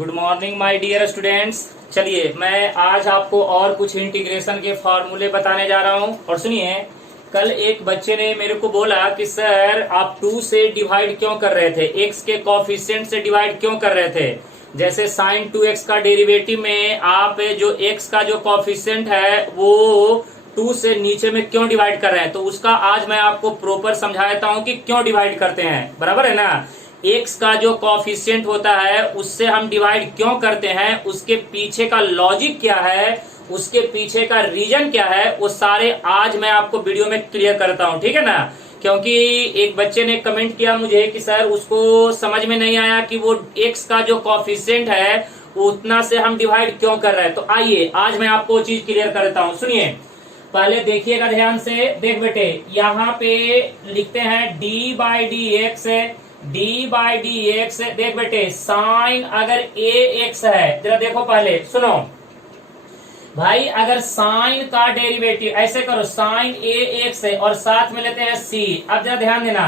Good morning my dear students. चलिए मैं आज आपको और कुछ इंटीग्रेशन के फॉर्मूले बताने जा रहा हूं। और सुनिए, कल एक बच्चे ने मेरे को बोला कि सर आप 2 से डिवाइड क्यों कर रहे थे, x के कोफिशिएंट से डिवाइड क्यों कर रहे थे। जैसे sin 2x का डेरिवेटिव में आप जो x का जो कोफिशिएंट है वो 2 से नीचे में क्यों डिवाइड कर रहे हैं, तो उसका आज मैं आपको प्रॉपर समझा देता हूं कि क्यों डिवाइड करते हैं। बराबर है ना। x का जो कोफिशिएंट होता है उससे हम डिवाइड क्यों करते हैं, उसके पीछे का लॉजिक क्या है, उसके पीछे का रीजन क्या है, वो सारे आज मैं आपको वीडियो में क्लियर करता हूं। ठीक है ना। क्योंकि एक बच्चे ने कमेंट किया मुझे कि सर उसको समझ में नहीं आया कि वो x का जो कोफिशिएंट है वो उतना से हम डिवाइड क्यों कर रहे हैं। तो आइए आज मैं आपको वो चीज क्लियर करता हूं। सुनिए, पहले देखिएगा ध्यान से। देख बेटे, यहाँ पे लिखते हैं D by D x, D by D x. देख बेटे, साइन अगर ए एक्स है, जरा देखो पहले सुनो भाई, अगर साइन का डेरिवेटिव ऐसे करो, साइन ए एक्स है और साथ में लेते हैं सी। अब जरा ध्यान देना,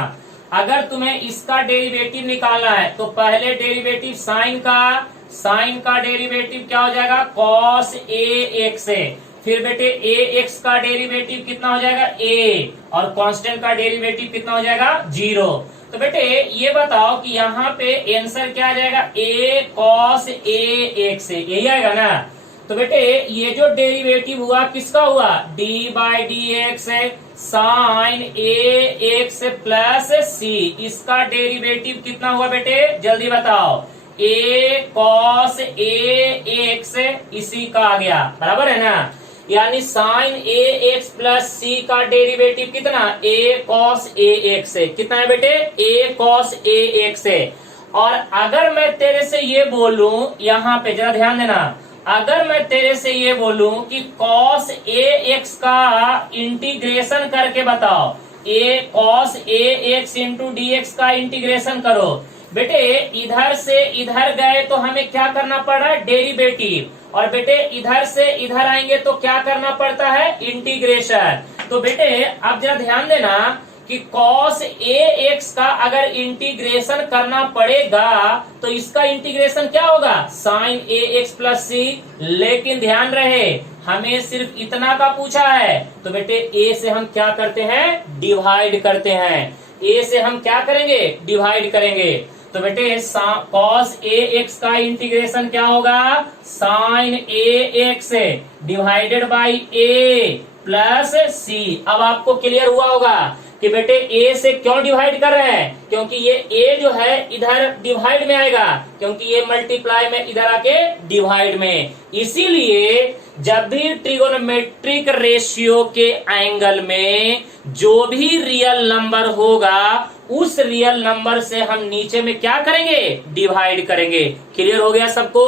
अगर तुम्हें इसका डेरिवेटिव निकालना है तो पहले डेरिवेटिव साइन का डेरिवेटिव क्या हो जाएगा, कॉस ए एक्स है। फिर बेटे ए एक्स का डेरिवेटिव कितना हो जाएगा, ए, और कांस्टेंट का डेरिवेटिव कितना हो जाएगा, 0। तो बेटे ये बताओ कि यहाँ पे आंसर क्या आ जाएगा, ए कॉस ए एक्स, यही आएगा ना। तो बेटे ये जो डेरिवेटिव हुआ किसका हुआ, D by D X sine A x plus C, इसका डेरिवेटिव कितना हुआ बेटे, जल्दी बताओ, ए कॉस ए एक्स, इसी का आ गया। बराबर है ना। यानी साइन ए एक्स प्लस सी का डेरिवेटिव कितना, ए कॉस ए एक्स है। कितना है बेटे, ए कॉस ए एक्स है। और अगर मैं तेरे से ये बोलूं, यहाँ पे जरा ध्यान देना, अगर मैं तेरे से ये बोलूं कि कॉस ए एक्स का इंटीग्रेशन करके बताओ, ए cos A x into D x का इंटीग्रेशन करो। बेटे इधर से इधर गए तो हमें क्या करना पड़ रहा है, डेरिवेटिव, और बेटे इधर से इधर आएंगे तो क्या करना पड़ता है, इंटीग्रेशन। तो बेटे अब जरा ध्यान देना कि कॉस ए एक्स का अगर इंटीग्रेशन करना पड़ेगा तो इसका इंटीग्रेशन क्या होगा, साइन ए एक्स प्लस सी। लेकिन ध्यान रहे हमें सिर्फ इतना का पूछा है, तो बेटे ए से हम क्या करते हैं, डिवाइड करते हैं। ए से हम क्या करेंगे, डिवाइड करेंगे। तो बेटे कॉस ए एक्स का इंटीग्रेशन क्या होगा, sine A X divided by A plus C. अब आपको क्लियर हुआ होगा कि बेटे ए से क्यों डिवाइड कर रहे हैं, क्योंकि ये ए जो है इधर डिवाइड में आएगा, क्योंकि ये मल्टीप्लाई में इधर आके डिवाइड में। इसीलिए जब भी ट्रिगोनोमेट्रिक रेशियो के एंगल में जो भी रियल नंबर होगा उस रियल नंबर से हम नीचे में क्या करेंगे, डिवाइड करेंगे। क्लियर हो गया सबको।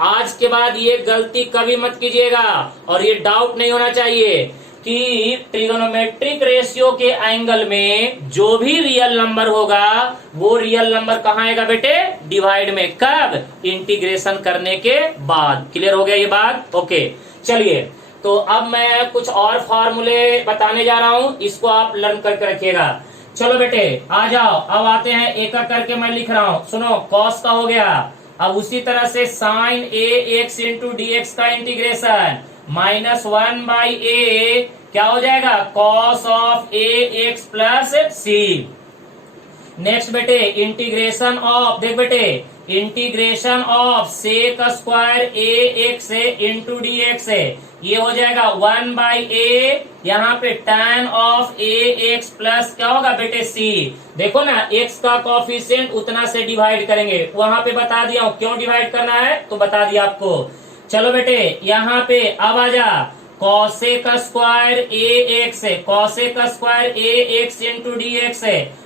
आज के बाद ये गलती कभी मत कीजिएगा और ये डाउट नहीं होना चाहिए कि ट्रिगोनोमेट्रिक रेशियो के एंगल में जो भी रियल नंबर होगा वो रियल नंबर कहाँ आएगा बेटे, डिवाइड में। कब, इंटीग्रेशन करने के बाद। क्लियर हो गया ये बात, ओके। चलिए तो अब मैं कुछ और फॉर्मूले बताने जा रहा हूं, इसको आप लर्न करके रखिएगा। चलो बेटे आ जाओ, अब आते हैं एक एक करके मैं लिख रहा हूं। सुनो, कॉस का हो गया, अब उसी तरह से साइन ए एक्स इंटू डी एक्स का इंटीग्रेशन माइनस 1 बाई ए क्या हो जाएगा, cos of a x plus C. Next बेटे इंटीग्रेशन ऑफ, देख बेटे integration of sec square A x into D x, ये हो जाएगा 1 बाई ए, यहाँ पे tan of a x plus क्या होगा बेटे सी। देखो ना एक्स का कोफिशिएंट उतना से डिवाइड करेंगे, वहां पे बता दिया हूं क्यों डिवाइड करना है, तो बता दिया आपको। चलो बेटे यहाँ पे अब आ जा, कॉसेक स्क्वायर ए एक्स, कॉसेक स्क्वायर ए एक्स इंटू डी एक्स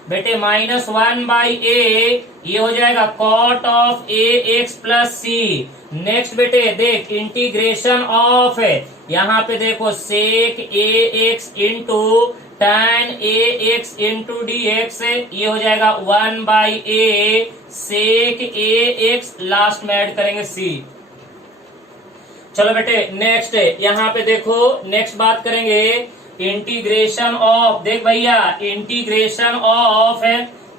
बेटे माइनस 1 बाई ए, ये हो जाएगा cot of a x plus C. Next बेटे देख इंटीग्रेशन ऑफ, यहाँ पे देखो sec A x into tan a x into D x, ये हो जाएगा 1 by a sec A x, last में ऐड करेंगे सी। चलो बेटे नेक्स्ट यहाँ पे देखो, नेक्स्ट बात करेंगे इंटीग्रेशन ऑफ, देख भैया इंटीग्रेशन ऑफ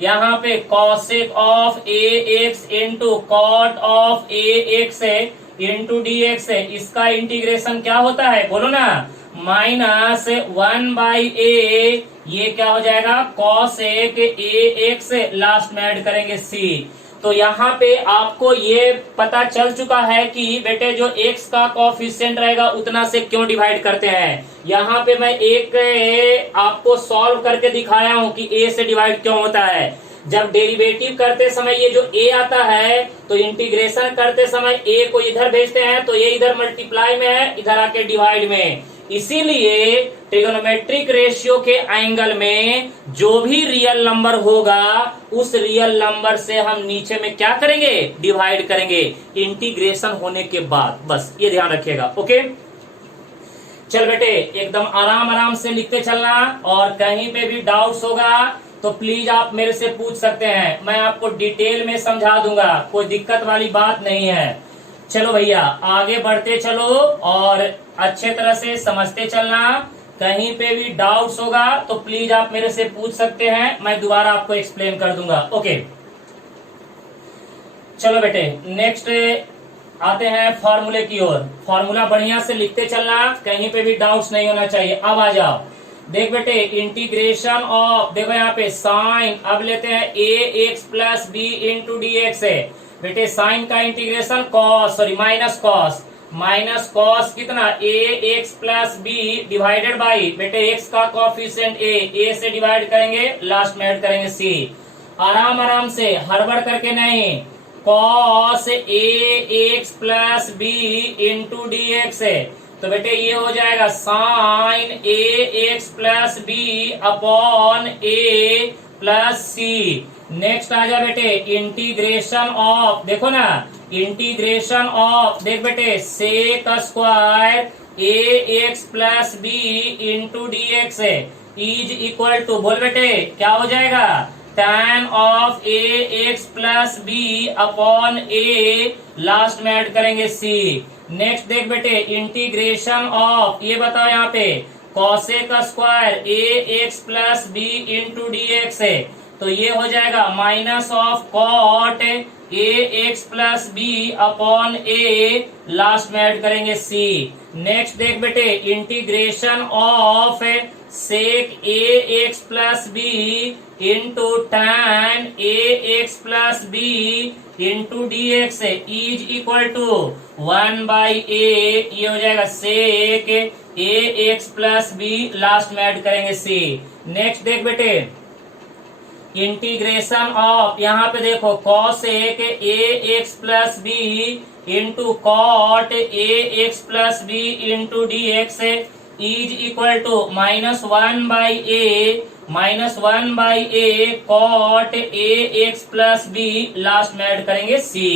यहाँ पे cosec of a x into cot of a x into D x, इसका इंटीग्रेशन क्या होता है बोलो ना, माइनस 1/a, ये क्या हो जाएगा कॉसेक ए एक्स, लास्ट में ऐड करेंगे सी। तो यहाँ पे आपको ये पता चल चुका है कि बेटे जो x का कोफिशिएंट रहेगा उतना से क्यों डिवाइड करते हैं। यहाँ पे मैं एक आपको सॉल्व करके दिखाया हूँ कि a से डिवाइड क्यों होता है। जब डेरिवेटिव करते समय ये जो a आता है तो इंटीग्रेशन करते समय a को इधर भेजते हैं तो ये इधर मल्टीप्लाई में है, इधर आके डिवाइड में। इसीलिए ट्रिगोनोमेट्रिक रेशियो के एंगल में जो भी रियल नंबर होगा उस रियल नंबर से हम नीचे में क्या करेंगे, डिवाइड करेंगे इंटीग्रेशन होने के बाद। बस ये ध्यान रखिएगा। ओके चल बेटे एकदम आराम आराम से लिखते चलना, और कहीं पे भी डाउट्स होगा तो प्लीज आप मेरे से पूछ सकते हैं, मैं आपको डिटेल में समझा दूंगा, कोई दिक्कत वाली बात नहीं है। चलो भैया आगे बढ़ते चलो और अच्छे तरह से समझते चलना। कहीं पे भी डाउट्स होगा तो प्लीज आप मेरे से पूछ सकते हैं, मैं दोबारा आपको एक्सप्लेन कर दूंगा। ओके चलो बेटे नेक्स्ट आते हैं फॉर्मूले की ओर। फॉर्मूला बढ़िया से लिखते चलना, कहीं पे भी डाउट्स नहीं होना चाहिए। अब आ जाओ, देख बेटे इंटीग्रेशन ऑफ, देखो यहाँ पे साइन, अब लेते हैं A x plus B into D x है। बेटे साइन का integration cos, sorry minus cos कितना A x plus B divided by, बेटे एक्स का कोफिशिएंट ए से डिवाइड करेंगे, लास्ट में ऐड करेंगे सी। आराम आराम से हड़बड़ करके नहीं, cos A x plus B into D x है। तो बेटे ये हो जाएगा sine A x plus B upon A plus C. Next आ जा बेटे इंटीग्रेशन ऑफ, देखो ना इंटीग्रेशन ऑफ, देख बेटे sec square A x plus B into D x is equal to, बोल बेटे क्या हो जाएगा, tan of a x plus B upon A, last में ऐड करेंगे सी। नेक्स्ट देख बेटे इंटीग्रेशन ऑफ, ये बताओ यहाँ पे कॉसेक स्क्वायर ए x plus B into D x है, तो ये हो जाएगा minus of cot A x plus B upon A, last में ऐड करेंगे सी। नेक्स्ट देख बेटे integration of sec A x plus B into tan A x plus B into D x is equal to 1/a, ये हो जाएगा sec ए x plus B, last में add करेंगे सी। Next देख बेटे इंटीग्रेशन ऑफ, यहाँ पे देखो cosec a x plus B into cot A x plus B into D x is equal to -1/a cot A x plus B, last में add करेंगे c.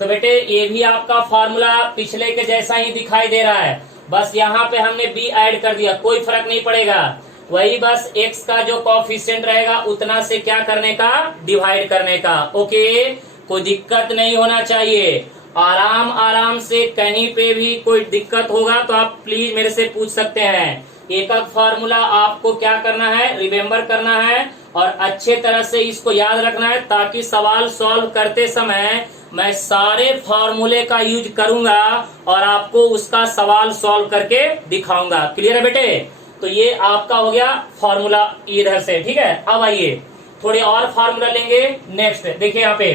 तो बेटे ये भी आपका फॉर्मूला पिछले के जैसा ही दिखाई दे रहा है, बस यहाँ पे हमने बी ऐड कर दिया, कोई फर्क नहीं पड़ेगा, वही बस x का जो कोफिशिएंट रहेगा उतना से क्या करने का, डिवाइड करने का। ओके कोई दिक्कत नहीं होना चाहिए, आराम आराम से, कहीं पे भी कोई दिक्कत होगा तो आप प्लीज मेरे से पूछ सकते हैं। एक एक फॉर्मूला आपको क्या करना है, रिमेम्बर करना है और अच्छे तरह से इसको याद रखना है, ताकि सवाल सॉल्व करते समय मैं सारे फॉर्मूले का यूज करूंगा और आपको उसका सवाल सॉल्व करके दिखाऊंगा। क्लियर है बेटे? तो ये आपका हो गया फॉर्मूला इधर से, ठीक है। अब आइए थोड़े और फॉर्मूला लेंगे। नेक्स्ट देखिए यहाँ पे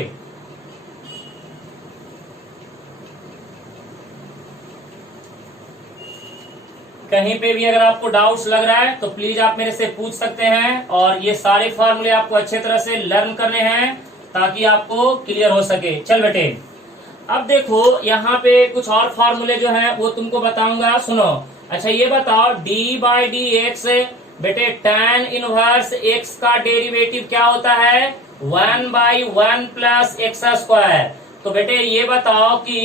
कहीं पे भी अगर आपको डाउट्स लग रहा है तो प्लीज आप मेरे से पूछ सकते हैं, और ये सारे फॉर्मूले आपको अच्छे तरह से लर्न करने हैं ताकि आपको क्लियर हो सके। चल बेटे अब देखो यहाँ पे कुछ और फॉर्मूले जो हैं वो तुमको बताऊंगा, सुनो। अच्छा ये बताओ d/dx, बेटे tan इनवर्स x का डेरिवेटिव क्या होता है, 1/1 प्लस एक्स स्क्वायर। तो बेटे ये बताओ कि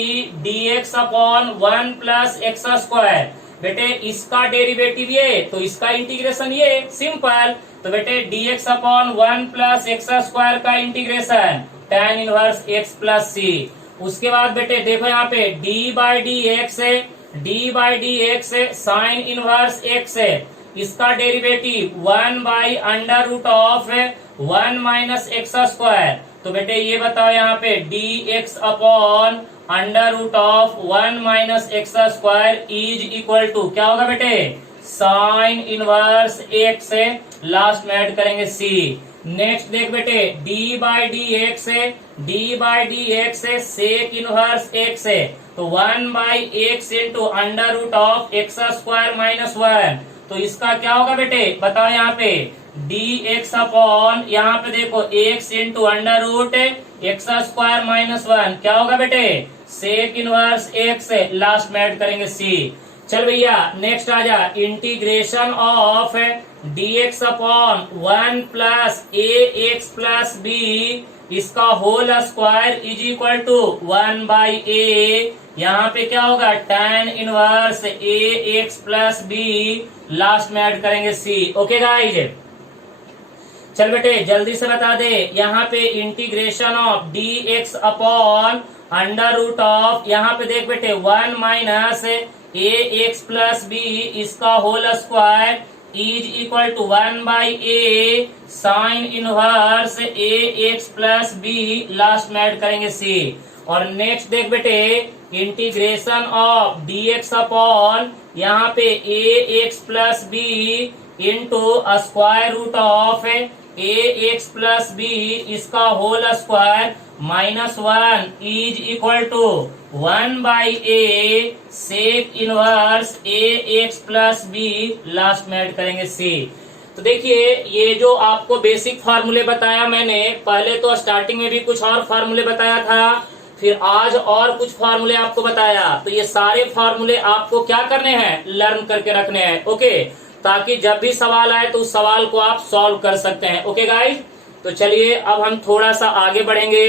dx upon 1 plus X square, बेटे इसका डेरिवेटिव ये, तो इसका इंटीग्रेशन ये, सिंपल। तो बेटे dx upon 1 plus X square का integration tan inverse x plus C. उसके बाद बेटे देखो यहाँ पे d/dx साइन इनवर्स x है, इसका डेरिवेटिव 1/√ऑफ 1 माइनस एक्स स्क्वायर। तो बेटे ये बताओ यहाँ पे dx upon under root of 1 minus x square is equal to क्या होगा बेटे, साइन इनवर्स एक्स से लास्ट में ऐड करेंगे c। नेक्स्ट देख बेटे d बाई डी एक्स है, d बाई डी एक्स है सेक इनवर्स एक्स है, तो 1 by x into under root of x square minus 1। तो इसका क्या होगा बेटे बताओ यहाँ पे dx अपॉन यहाँ पे देखो x into under root x square minus 1 क्या होगा बेटे, सेक इनवर्स एक्स है लास्ट में ऐड करेंगे c। चल भैया नेक्स्ट आ जा, integration of dx upon 1 plus a x plus b इसका whole square is equal to 1 by a, यहाँ पे क्या होगा tan inverse a x plus B last में ऐड करेंगे c। ओके गाइज, चल बेटे जल्दी से बता दे, यहाँ पे integration of dx upon under root of यहाँ पे देख बेटे 1 minus a x plus b इसका whole square is equal to 1 by a sine inverse a x plus B last में ऐड करेंगे c। और नेक्स्ट देख बेटे इंटीग्रेशन ऑफ dx अपॉन यहाँ पे a x plus B into square root of a x plus b इसका whole square minus 1 is equal to 1 by a sec inverse a x plus B last में add करेंगे c। तो देखिए ये जो आपको बेसिक फार्मूले बताया मैंने, पहले तो स्टार्टिंग में भी कुछ और फार्मूले बताया था, फिर आज और कुछ फार्मूले आपको बताया। तो ये सारे फार्मूले आपको क्या करने हैं, लर्न करके रखने हैं। ओके, ताकि जब भी सवाल आए तो उस सवाल को आप सॉल्व कर सकते हैं। ओके गाइस, तो चलिए अब हम थोड़ा सा आगे बढ़ेंगे,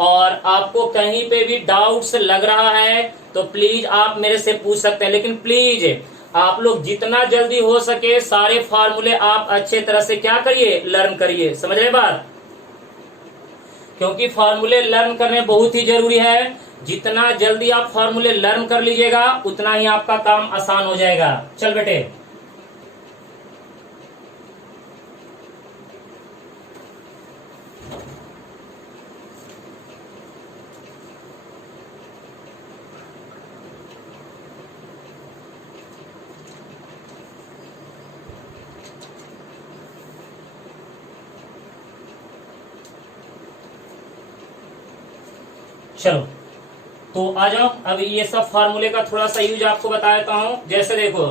और आपको कहीं पे भी डाउट्स लग रहा है तो प्लीज आप मेरे से पूछ सकते हैं, लेकिन प्लीज आप लोग जितना जल्दी हो सके सारे फार्मूले आप अच्छे तरह से क्या करिए, लर्न करिए। समझ रहे बात, क्योंकि फार्मूले लर्न करने बहुत ही जरूरी है। जितना जल्दी आप फार्मूले लर्न कर लीजिएगा उतना ही आपका काम आसान हो जाएगा। चल बेटे चलो तो आ जाओ, अब ये सब फार्मूले का थोड़ा सा यूज आपको बता देता हूँ। जैसे देखो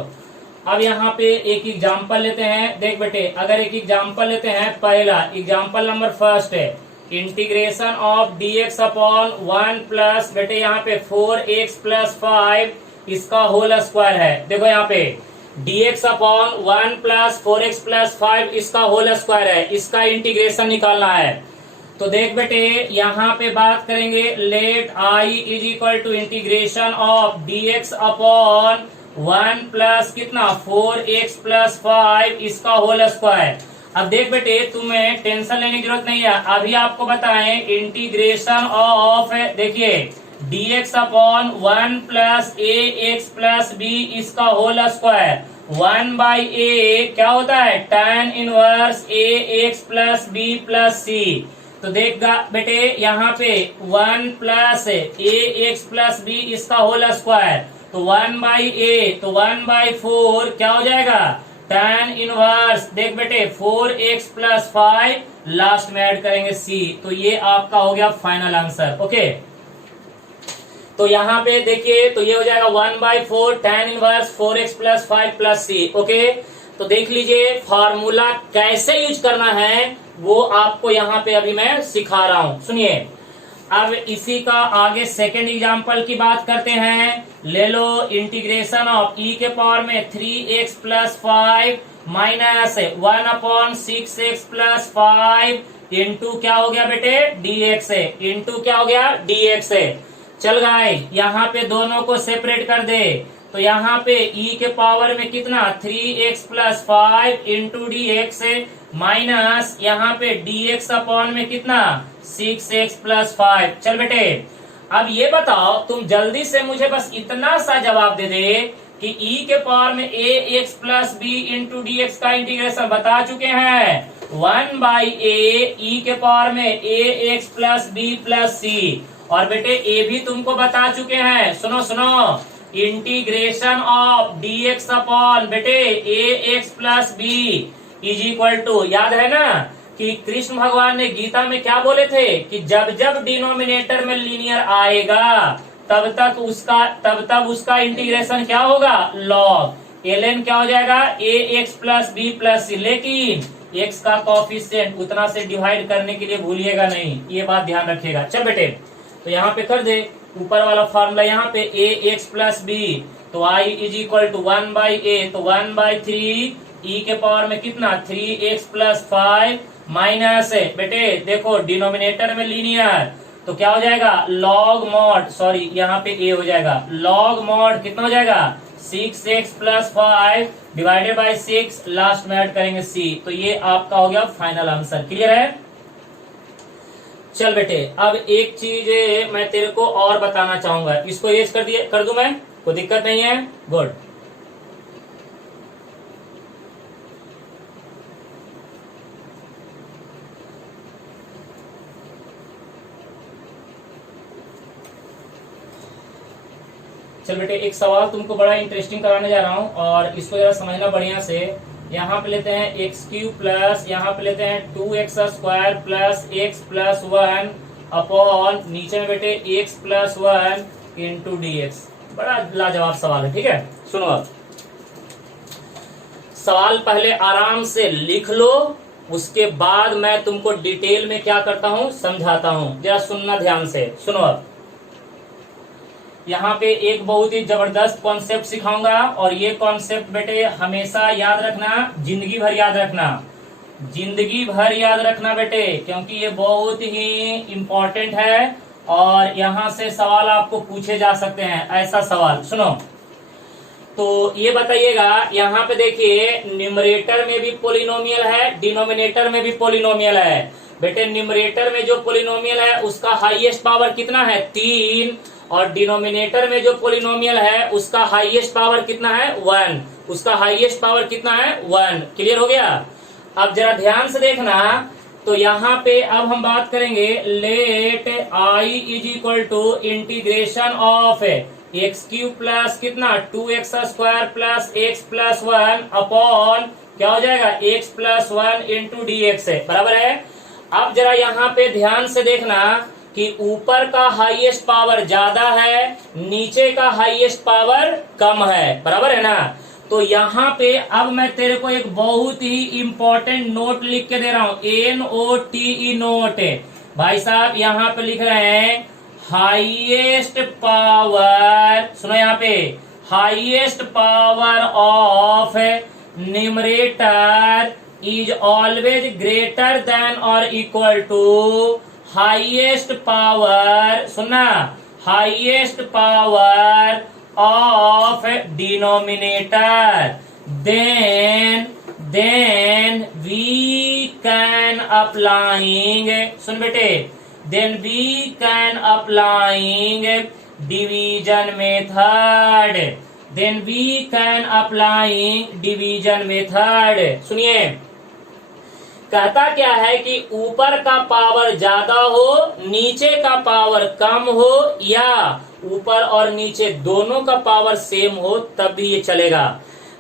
अब यहाँ पे एक एग्जाम्पल लेते हैं। देख बेटे अगर एक एग्जाम्पल लेते हैं, पहला एग्जाम्पल नंबर फर्स्ट है integration of dx upon 1 plus बेटे यहाँ पे 4x प्लस 5 इसका होल स्क्वायर है। देखो यहाँ पे dx upon 1 plus 4x plus 5 इसका होल स्क्वायर है, इसका इंटीग्रेशन निकालना है। तो देख बेटे यहाँ पे बात करेंगे let I is equal to integration of dx upon 1 plus कितना 4x प्लस 5 इसका होल स्क्वायर। अब देख बेटे तुम्हें टेंशन लेने की जरूरत नहीं है, अभी आपको बताएं इंटीग्रेशन ऑफ देखिए dx upon 1 plus a x plus b इसका होल स्क्वायर 1 बाई ए क्या होता है tan inverse a x plus b plus सी। तो देखगा बेटे यहाँ पे 1 plus a x plus b इसका होल स्क्वायर, तो 1 बाई ए तो 1 बाई 4 क्या हो जाएगा tan इनवर्स देख बेटे 4x प्लस 5 लास्ट में ऐड करेंगे c। तो ये आपका हो गया फाइनल आंसर। ओके, तो यहाँ पे देखिए तो ये हो जाएगा 1 by 4 tan inverse 4x plus 5 plus c। Okay, तो देख लीजिए फार्मूला कैसे यूज करना है वो आपको यहाँ पे अभी मैं सिखा रहा हूँ। सुनिए अब इसी का आगे सेकेंड एग्जाम्पल की बात करते हैं। ले लो इंटीग्रेशन ऑफ e के पावर में 3x plus 5 minus 1 upon 6x plus 5 into क्या हो गया बेटे dx है, इंटू क्या हो गया dx है। चल गाइस यहाँ पे दोनों को सेपरेट कर दे, तो यहाँ पे e के पावर में कितना 3x plus 5 into D x minus यहाँ पे dx अपॉन में कितना 6x प्लस 5। चल बेटे अब ये बताओ तुम जल्दी से मुझे बस इतना सा जवाब दे दे कि e के पावर में a x plus B into D x का इंटीग्रेशन बता चुके हैं 1/a e के पावर में a x plus b plus c. और बेटे a भी तुमको बता चुके हैं, सुनो सुनो, इंटीग्रेशन ऑफ dx अपॉन बेटे a x plus b is equal to, याद है ना कि कृष्ण भगवान ने गीता में क्या बोले थे कि जब जब डिनोमिनेटर में लीनियर आएगा तब उसका इंटीग्रेशन क्या होगा, लॉग ln क्या हो जाएगा a x plus b plus c. लेकिन x का कोफिशिएंट उतना से डिवाइड करने के लिए भूलिएगा नहीं, ये बात ध्यान रखिएगा। चल बेटे तो यहाँ पे कर दे ऊपर वाला फॉर्मूला, यहाँ पे a x प्लस बी, तो i is equal to 1/a, तो 1/3 e के पावर में कितना 3x प्लस 5 माइनस बेटे देखो डिनोमिनेटर में लीनियर तो क्या हो जाएगा लॉग मॉड, सॉरी यहाँ पे a हो जाएगा लॉग मॉड, कितना हो जाएगा 6x plus 5 divided by 6, last में ऐड करेंगे c। तो ये आपका हो गया फाइनल आंसर। क्लियर है? चल बेटे अब एक चीज मैं तेरे को और बताना चाहूंगा, इसको इरेज कर दूं मैं, कोई दिक्कत नहीं है? गुड। चल बेटे एक सवाल तुमको बड़ा इंटरेस्टिंग कराने जा रहा हूं और इसको जरा समझना बढ़िया से। यहाँ पे लेते हैं एक्स क्यू प्लस, यहाँ पे लेते हैं 2x square plus x plus 1 upon नीचे में बेटे x plus 1 into D x. बड़ा लाजवाब सवाल है, ठीक है? सुनो अब सवाल पहले आराम से लिख लो, उसके बाद मैं तुमको डिटेल में क्या करता हूं समझाता हूं, जरा सुनना ध्यान से। सुनो अब यहाँ पे एक बहुत ही जबरदस्त कॉन्सेप्ट सिखाऊंगा और ये कॉन्सेप्ट बेटे हमेशा याद रखना, जिंदगी भर याद रखना, जिंदगी भर याद रखना बेटे, क्योंकि ये बहुत ही इम्पोर्टेंट है और यहाँ से सवाल आपको पूछे जा सकते हैं। ऐसा सवाल सुनो, तो ये बताइएगा, यहाँ पे देखिए न्यूमरेटर में भी पोलिनोमियल है, डिनोमिनेटर में भी पोलिनोमियल है। बेटे न्यूमरेटर में जो पोलिनोमियल है उसका हाईएस्ट पावर कितना है 3, और डिनोमिनेटर में जो पोलिनोमियल है उसका हाईएस्ट पावर कितना है 1, उसका हाईएस्ट पावर कितना है 1। क्लियर हो गया? अब जरा ध्यान से देखना, तो यहाँ पे अब हम बात करेंगे let i is equal to integration of x cube plus कितना 2x square plus x plus 1 upon क्या हो जाएगा x plus 1 into D x है, बराबर है। अब जरा यहाँ पे ध्यान से देखना कि ऊपर का हाईएस्ट पावर ज्यादा है, नीचे का हाईएस्ट पावर कम है, बराबर है ना। तो यहाँ पे अब मैं तेरे को एक बहुत ही इंपॉर्टेंट नोट लिख के दे रहा हूं, NOTE नोट। भाई साहब यहाँ पे लिख रहे हैं हाईएस्ट पावर, सुनो यहाँ पे highest power of numerator is always greater than और इक्वल टू हाईएस्ट पावर, सुनना, highest power of denominator, then we can applying, सुन बेटे, then we can applying division method, then we can applying division method. सुनिए कहता क्या है कि ऊपर का पावर ज्यादा हो, नीचे का पावर कम हो, या ऊपर और नीचे दोनों का पावर सेम हो तब भी ये चलेगा।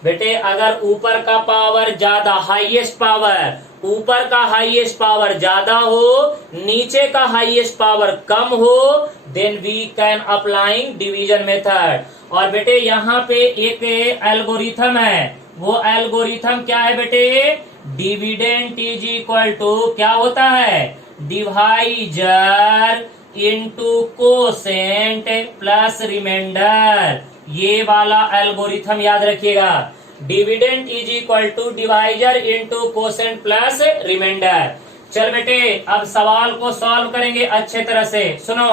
बेटे अगर ऊपर का पावर ज्यादा, हाईएस्ट पावर, ऊपर का हाईएस्ट पावर ज्यादा हो, नीचे का हाईएस्ट पावर कम हो, then we can applying division method. और बेटे यहाँ पे एक एल्गोरिथम है, वो एल्गोरिथम क्या है बेटे, डिविडेंड इज इक्वल टू क्या होता है, divisor into quotient plus remainder. ये वाला एल्गोरिथम याद रखिएगा, dividend is equal to divisor into quotient plus remainder. चल बेटे अब सवाल को सॉल्व करेंगे अच्छे तरह से। सुनो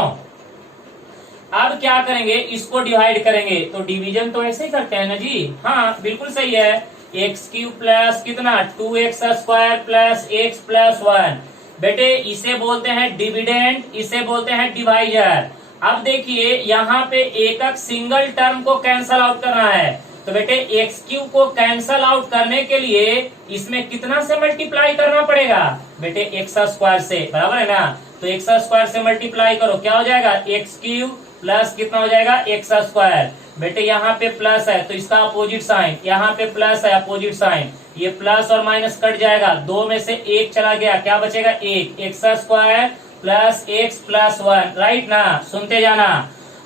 अब क्या करेंगे, इसको डिवाइड करेंगे, तो डिवीजन तो ऐसे ही करते हैं ना जी, हाँ बिल्कुल सही है। एक्स क्यू प्लस कितना 2x square plus x plus 1, बेटे इसे बोलते हैं डिविडेंड, इसे बोलते हैं डिवाइजर। अब देखिए यहाँ पे एक एक सिंगल टर्म को कैंसल आउट करना है, तो बेटे एक्स क्यूब को कैंसल आउट करने के लिए इसमें कितना से मल्टीप्लाई करना पड़ेगा बेटे एक्स स्क्वायर से, बराबर है ना। तो एक्स स्क्वायर से मल्टीप्लाई करो, क्या हो जाएगा एक्स क्यूब प्लस कितना हो जाएगा एक्स स्क्वायर। बेटे यहाँ पे प्लस है तो इसका अपोजिट साइन, यहाँ पे प्लस है अपोजिट साइन, ये प्लस और माइनस कट जाएगा, दो में से एक चला गया, क्या बचेगा एक, x square plus x plus one, right ना, सुनते जाना।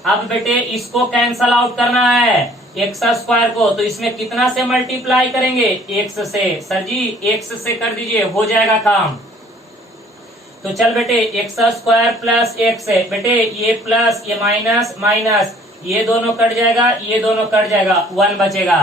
अब बेटे इसको कैंसल आउट करना है एक्स स्क्वायर को, तो इसमें कितना से मल्टीप्लाई करेंगे एक्स से, सर जी एक्स से कर दीजिए, हो जाएगा काम। तो चल बेटे एक्स स्क्वायर प्लस एक्स है, बेटे ये प्लस ये माइनस माइनस, ये दोनों कट जाएगा, ये दोनों कट जाएगा, वन बचेगा।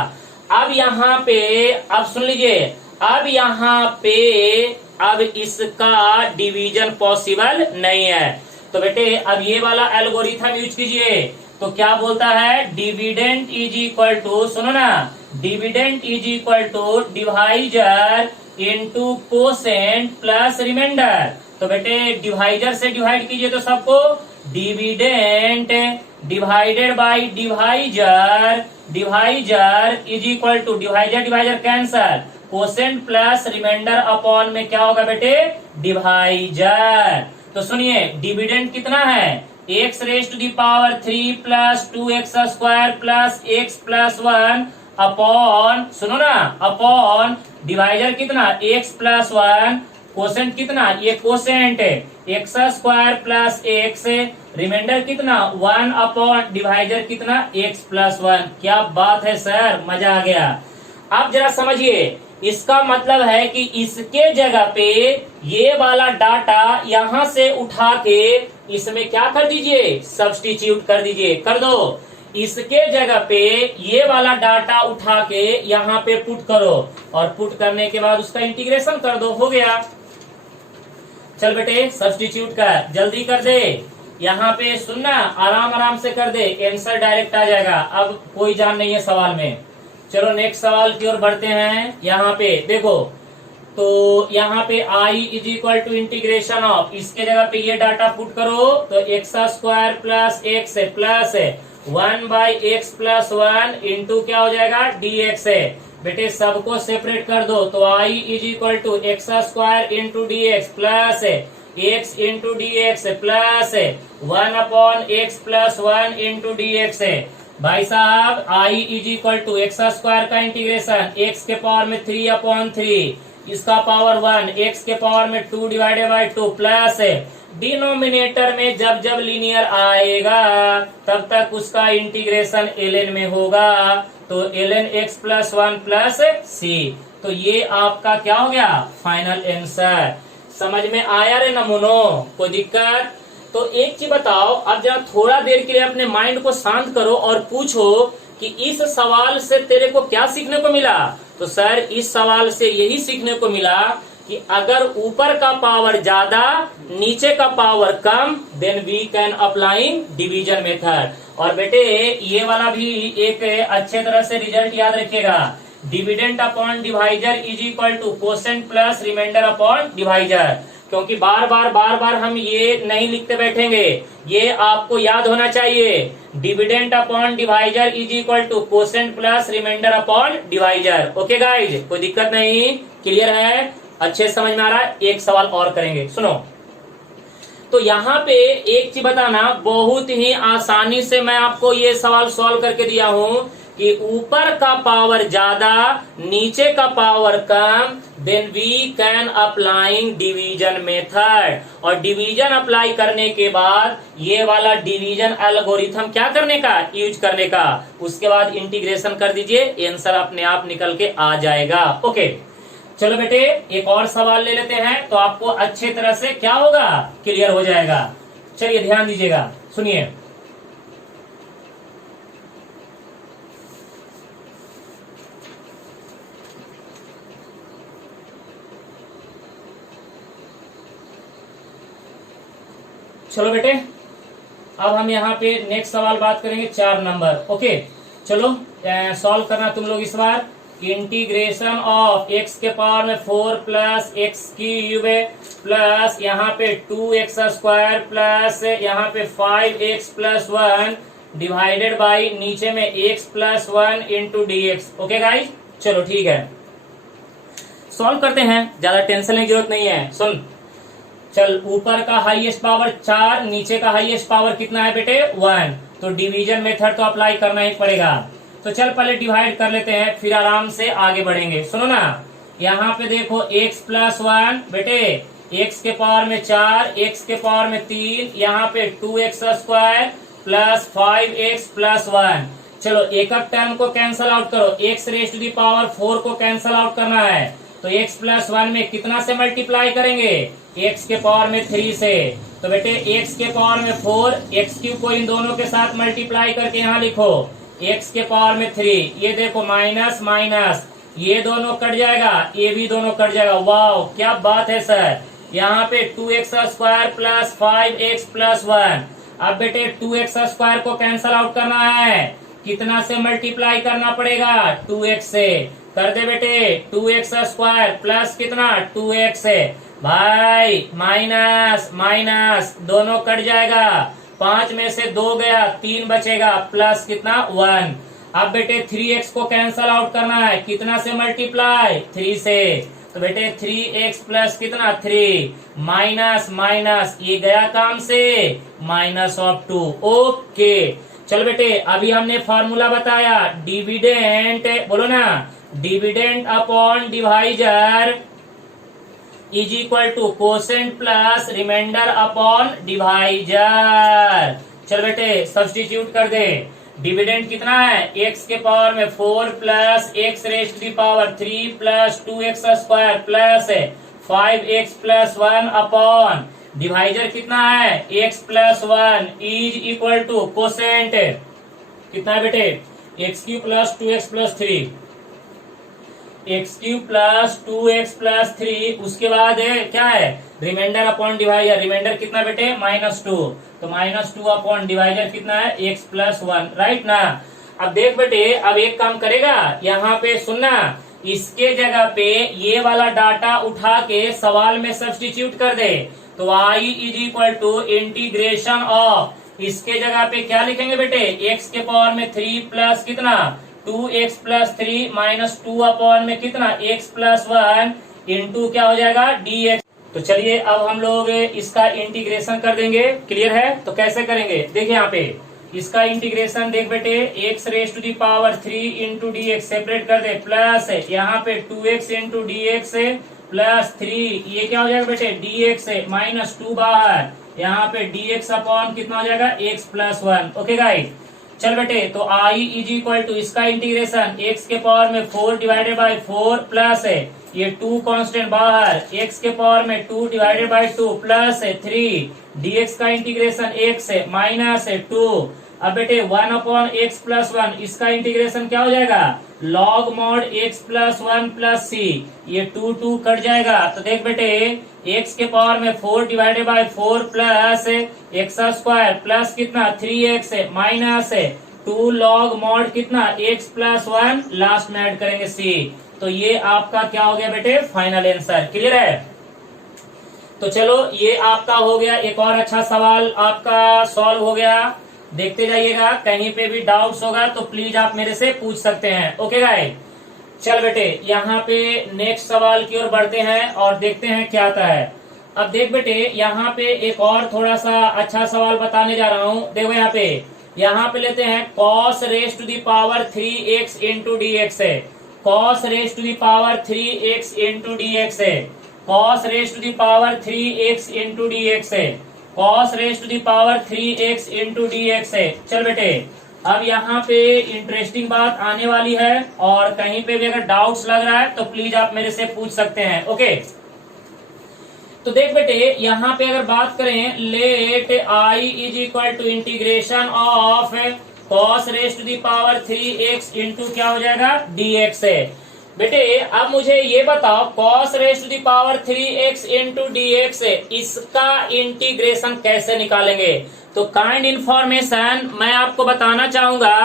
अब यहाँ पे अब सुन लीजिए, अब यहाँ पे अब इसका डिवीजन पॉसिबल नहीं है, तो बेटे अब ये वाला एल्गोरिथम यूज कीजिए। तो क्या बोलता है, डिविडेंड इज इक्वल टू, सुनो ना, dividend is equal to divisor into quotient plus remainder. तो बेटे डिवाइजर से डिवाइड कीजिए तो सबको, dividend divided by divisor, divisor is equal to divisor divisor cancel, quotient plus remainder upon में क्या होगा बेटे डिवाइजर। तो सुनिए डिविडेंड कितना है, x raise to the power 3 plus 2x square plus x plus 1 upon, सुनो ना, अपॉन डिवाइजर कितना एक्स प्लस 1, कोसेंट कितना, ये कोसेंट है x square plus x, remainder कितना 1 अपॉन डिवाइजर कितना एक्स प्लस 1। क्या बात है सर, मजा आ गया। अब जरा समझिए, इसका मतलब है कि इसके जगह पे ये वाला डाटा यहां से उठा के इसमें क्या कर दीजिए, सब्स्टिट्यूट कर दीजिए, कर दो। इसके जगह पे ये वाला डाटा उठा के यहाँ पे पुट करो, और पुट करने के बाद उसका इंटीग्रेशन कर दो, हो गया। चल बेटे सब्स्टिट्यूट कर, जल्दी कर दे, यहाँ पे सुनना, आराम आराम से कर दे, आंसर डायरेक्ट आ जाएगा। अब कोई जान नहीं है सवाल में। चलो नेक्स्ट सवाल की ओर बढ़ते हैं। यहाँ पे देखो, तो यहाँ पे i is equal to integration of, इसके जगह पे ये डाटा पुट करो, तो एक्स स्क्वायर प्लस एक्स है plus 1 by x plus 1 into क्या हो जाएगा डी एक्स है। बेटे सबको सेपरेट कर दो, तो i is equal to x square into D x plus x into D x plus 1 upon x plus 1 into D x है। भाई साहब i is equal to x square का इंटीग्रेशन एक्स के पावर में 3 upon 3, इसका power 1, x के power में 2 divided by 2 plus denominator में जब जब लीनियर आएगा तब तक उसका इंटीग्रेशन ln में होगा, तो ln x प्लस 1 प्लस सी। तो ये आपका क्या हो गया फाइनल आंसर। समझ में आया रे नमूनो, कोई दिक्कत? तो एक चीज बताओ, अब जरा थोड़ा देर के लिए अपने माइंड को शांत करो और पूछो कि इस सवाल से तेरे को क्या सीखने को मिला। तो सर इस सवाल से यही सीखने को मिला कि अगर ऊपर का पावर ज्यादा नीचे का पावर कम, then we can applying division method. और बेटे ये वाला भी एक अच्छे तरह से रिजल्ट याद रखिएगा, dividend upon divisor is equal to quotient plus remainder upon divisor. क्योंकि बार बार हम ये नहीं लिखते बैठेंगे, ये आपको याद होना चाहिए। Dividend upon divisor is equal to quotient plus remainder upon divisor. Okay guys, कोई दिक्कत नहीं, क्लियर है, अच्छे समझ में आ रहा है। एक सवाल और करेंगे, सुनो। तो यहाँ पे एक चीज बताना, बहुत ही आसानी से मैं आपको ये सवाल सॉल्व करके दिया हूँ कि ऊपर का पावर ज्यादा नीचे का पावर कम, then we can applying division method. और डिवीजन अप्लाई करने के बाद ये वाला डिवीजन एल्गोरिथम क्या करने का, यूज करने का। उसके बाद इंटीग्रेशन कर दीजिए, आंसर अपने आप निकल के आ जाएगा। ओके चलो बेटे एक और सवाल ले लेते हैं, तो आपको अच्छे तरह से क्या होगा, क्लियर हो जाएगा। चलिए ध्यान दीजिएगा, सुनिए। चलो बेटे अब हम यहाँ पे नेक्स्ट सवाल बात करेंगे 4 नंबर। ओके चलो सॉल्व करना तुम लोग इस बार। इंटीग्रेशन ऑफ x के पावर में 4 प्लस एक्स क्यूब प्लस यहाँ पे 2x स्क्वायर प्लस यहाँ पे 5x प्लस 1 डिवाइडेड बाई नीचे में x plus 1 into D x. Okay guys, चलो ठीक है, सॉल्व करते हैं, ज्यादा टेंशन की जरूरत नहीं है। सुन, चल ऊपर का हाईएस्ट पावर 4, नीचे का हाईएस्ट पावर कितना है बेटे 1, तो डिवीजन मेथड तो अप्लाई करना ही पड़ेगा। तो चल पहले डिवाइड कर लेते हैं, फिर आराम से आगे बढ़ेंगे। सुनो ना, यहाँ पे देखो x प्लस 1 बेटे, x के पावर में 4, x के पावर में 3, यहाँ पे 2x square plus 5x plus 1। चलो एक एक टर्म को कैंसल आउट करो, x raise to the power 4 को कैंसल आउट करना है, तो x प्लस 1 में कितना से मल्टीप्लाई करेंगे, x के पावर में 3 से। तो बेटे x के पावर में 4, x क्यूब को इन दोनों के साथ मल्टीप्लाई करके यहाँ लिखो, x के पावर में 3, ये देखो माइनस माइनस, ये दोनों कट जाएगा, ये भी दोनों कट जाएगा। वाह क्या बात है सर, यहाँ पे 2x square plus 5x plus 1। अब बेटे 2x स्क्वायर को कैंसल आउट करना है, कितना से मल्टीप्लाई करना पड़ेगा, 2x से। कर दे बेटे, 2x स्क्वायर प्लस कितना 2x है भाई, माइनस माइनस दोनों कट जाएगा, 5 में से 2 गया, 3 बचेगा, प्लस कितना 1। अब बेटे 3x को कैंसल आउट करना है, कितना से मल्टीप्लाई 3 से, तो बेटे 3x प्लस कितना 3, माइनस माइनस ये गया काम से, माइनस ऑफ 2। ओके चल बेटे, अभी हमने फॉर्मूला बताया, डिविडेंट बोलो ना, dividend upon divisor is equal to quotient plus remainder upon divisor. चल बेटे सब्स्टिट्यूट कर दे, डिविडेंड कितना है, x के पावर में 4 plus x raise to the power 3 plus 2x square plus 5x plus 1 upon divisor कितना है, x plus 1 is equal to quotient कितना है बेटे, x cube plus 2x plus 3, x cube plus 2x plus 3, उसके बाद क्या है रिमाइंडर अपॉन डिवाइजर, रिमाइंडर कितना बेटे -2, तो -2 अपॉन डिवाइजर कितना है x प्लस 1, राइट ना। अब देख बेटे, अब एक काम करेगा, यहाँ पे सुनना, इसके जगह पे ये वाला डाटा उठा के सवाल में सब्स्टिट्यूट कर दे, तो y is equal to integration of, इसके जगह पे क्या लिखेंगे बेटे, x के पावर में 3 प्लस कितना 2x प्लस 3 माइनस 2 अपॉन में कितना x प्लस 1 इंटू क्या हो जाएगा dx। तो चलिए अब हम लोग इसका इंटीग्रेशन कर देंगे, क्लियर है। तो कैसे करेंगे, देखिए यहाँ पे इसका इंटीग्रेशन देख बेटे, x raise to the power 3 into D x separate कर दे, प्लस यहाँ पे 2x into D x plus 3, ये क्या हो जाएगा बेटे dx माइनस 2 बाहर, यहाँ पे dx अपॉन कितना हो जाएगा x प्लस 1। ओके गाइस, चल बेटे, तो i इज इक्वल टू इसका इंटीग्रेशन x के पावर में 4 डिवाइडेड बाई 4 प्लस ये 2 कांस्टेंट बाहर, x के पावर में 2 डिवाइडेड बाई 2 प्लस 3 dx का इंटीग्रेशन x माइनस 2। अब बेटे 1 अपॉन x प्लस 1, इसका इंटीग्रेशन क्या हो जाएगा, log mod x plus 1 plus c, ये 2 कट जाएगा। तो देख बेटे x के पावर में 4 divided by 4 plus x square plus कितना 3x माइनस 2 लॉग मॉड कितना x प्लस 1, लास्ट में ऐड करेंगे c। तो ये आपका क्या हो गया बेटे फाइनल आंसर, क्लियर है। तो चलो ये आपका हो गया, एक और अच्छा सवाल आपका सॉल्व हो गया, देखते जाइएगा, कहीं पे भी डाउट्स होगा तो प्लीज आप मेरे से पूछ सकते हैं। ओके गाइस, चल बेटे यहाँ पे नेक्स्ट सवाल की ओर बढ़ते हैं और देखते हैं क्या आता है। अब देख बेटे, यहाँ पे एक और थोड़ा सा अच्छा सवाल बताने जा रहा हूँ। देखो यहाँ पे लेते हैं cos raise to the power 3x into D x है, cos raise to the power 3x into D x है, cos raise to the power 3x into D x है, cos raise to the power 3x into D x है। चल बेटे, अब यहाँ पे interesting बात आने वाली है और कहीं पे भी अगर डाउट्स लग रहा है तो प्लीज आप मेरे से पूछ सकते हैं। ओके, तो देख बेटे यहाँ पे अगर बात करें, let i is equal to integration of cos raise to the power 3x into क्या हो जाएगा dx है। बेटे अब मुझे ये बताओ, cos raise to the power 3x into dx इसका इंटीग्रेशन कैसे निकालेंगे। तो काइंड इन्फॉर्मेशन मैं आपको बताना चाहूंगा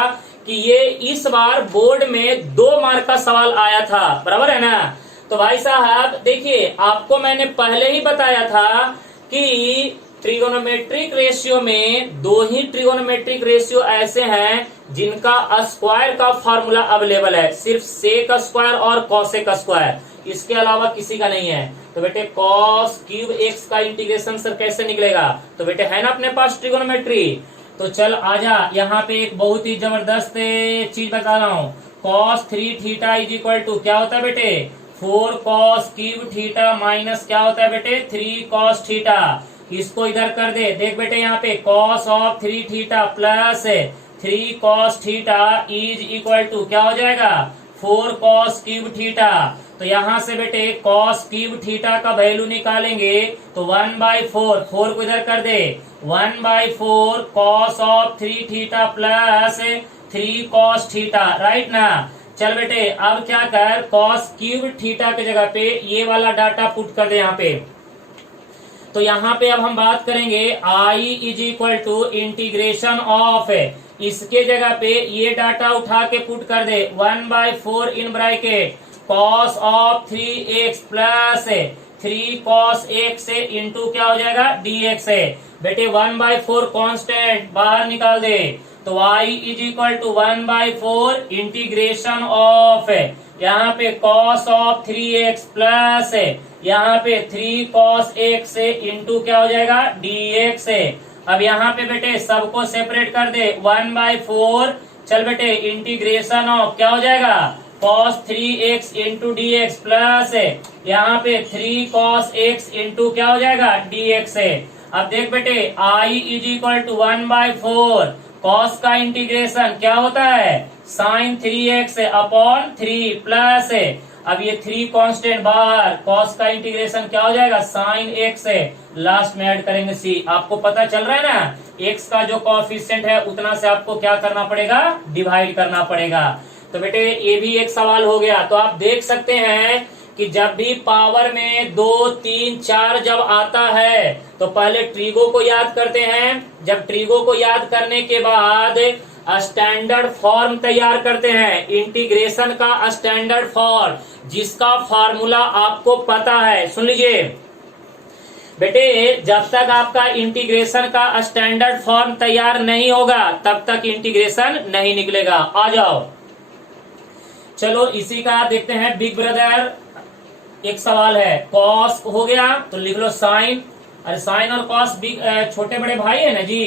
कि ये इस बार बोर्ड में 2 मार्क का सवाल आया था, बराबर है ना। तो भाई साहब देखिए, आपको मैंने पहले ही बताया था कि ट्रिगोनोमेट्रिक रेशियो में दो ही ट्रिगोनोमेट्रिक रेशियो ऐसे हैं जिनका स्क्वायर का फॉर्मूला अवेलेबल है, सिर्फ सेक स्क्वायर और कॉसेक स्क्वायर, इसके अलावा किसी का नहीं है। तो बेटे कॉस क्यूब एक्स का इंटीग्रेशन सर कैसे निकलेगा, तो बेटे है ना अपने पास ट्रिगोनोमेट्री। तो चल आजा, यहाँ पे एक बहुत ही जबरदस्त चीज बता रहा हूँ। Cos 3 theta is equal to क्या होता है बेटे 4 कॉस क्यूब थीटा माइनस क्या होता है बेटे 3 कॉस थीटा। इसको इधर कर दे, देख बेटे यहाँ पे cos of 3 theta plus 3 cos theta is equal to क्या हो जाएगा 4 कॉस क्यूब थीटा। तो यहाँ से बेटे कॉस क्यूब थीटा का वैल्यू निकालेंगे तो 1/4, 4 को इधर कर दे 1/4 cos of 3 theta plus 3 cos theta, right ना। चल बेटे अब क्या कर कॉस क्यूब थीटा के जगह पे ये वाला डाटा पुट कर दे यहाँ पे। तो यहाँ पे अब हम बात करेंगे I is equal to integration of, इसके जगह पे ये डाटा उठा के पुट कर दे 1/4 in bracket cos of 3x plus 3 cos x into क्या हो जाएगा dx है। बेटे 1/4 कांस्टेंट बाहर निकाल दे तो y is equal to 1/4 integration of यहाँ पे कॉस ऑफ 3x प्लस यहाँ पे 3 कॉस x इंटू क्या हो जाएगा dx है। अब यहाँ पे बेटे सबको सेपरेट कर दे 1/4, चल बेटे इंटीग्रेशन ऑफ क्या हो जाएगा cos 3x into dx plus यहाँ पे 3 cos x इंटू क्या हो जाएगा dx है। अब देख बेटे I is equal to 1/4 cos का इंटीग्रेशन क्या होता है sin 3x अपॉन 3 प्लस अब ये 3 कांस्टेंट बाहर cos का इंटीग्रेशन क्या हो जाएगा sin x लास्ट में ऐड करेंगे c। आपको पता चल रहा है ना x का जो कोएफिशिएंट है उतना से आपको क्या करना पड़ेगा डिवाइड करना पड़ेगा। तो बेटे ये भी एक सवाल हो गया। तो आप देख सकते हैं कि जब भी पावर में 2, 3, 4 जब आता है तो पहले ट्रिगो को याद करते हैं, जब ट्रिगो को याद करने के बाद स्टैंडर्ड फॉर्म तैयार करते हैं, इंटीग्रेशन का स्टैंडर्ड फॉर्म जिसका फॉर्मूला आपको पता है। सुन लीजिए बेटे जब तक आपका इंटीग्रेशन का स्टैंडर्ड फॉर्म तैयार नहीं होगा तब तक इंटीग्रेशन नहीं निकलेगा। आ जाओ चलो इसी का देखते हैं बिग ब्रदर। एक सवाल है कॉस हो गया तो लिख लो साइन, अरे साइन और कॉस बिग छोटे बड़े भाई है ना जी।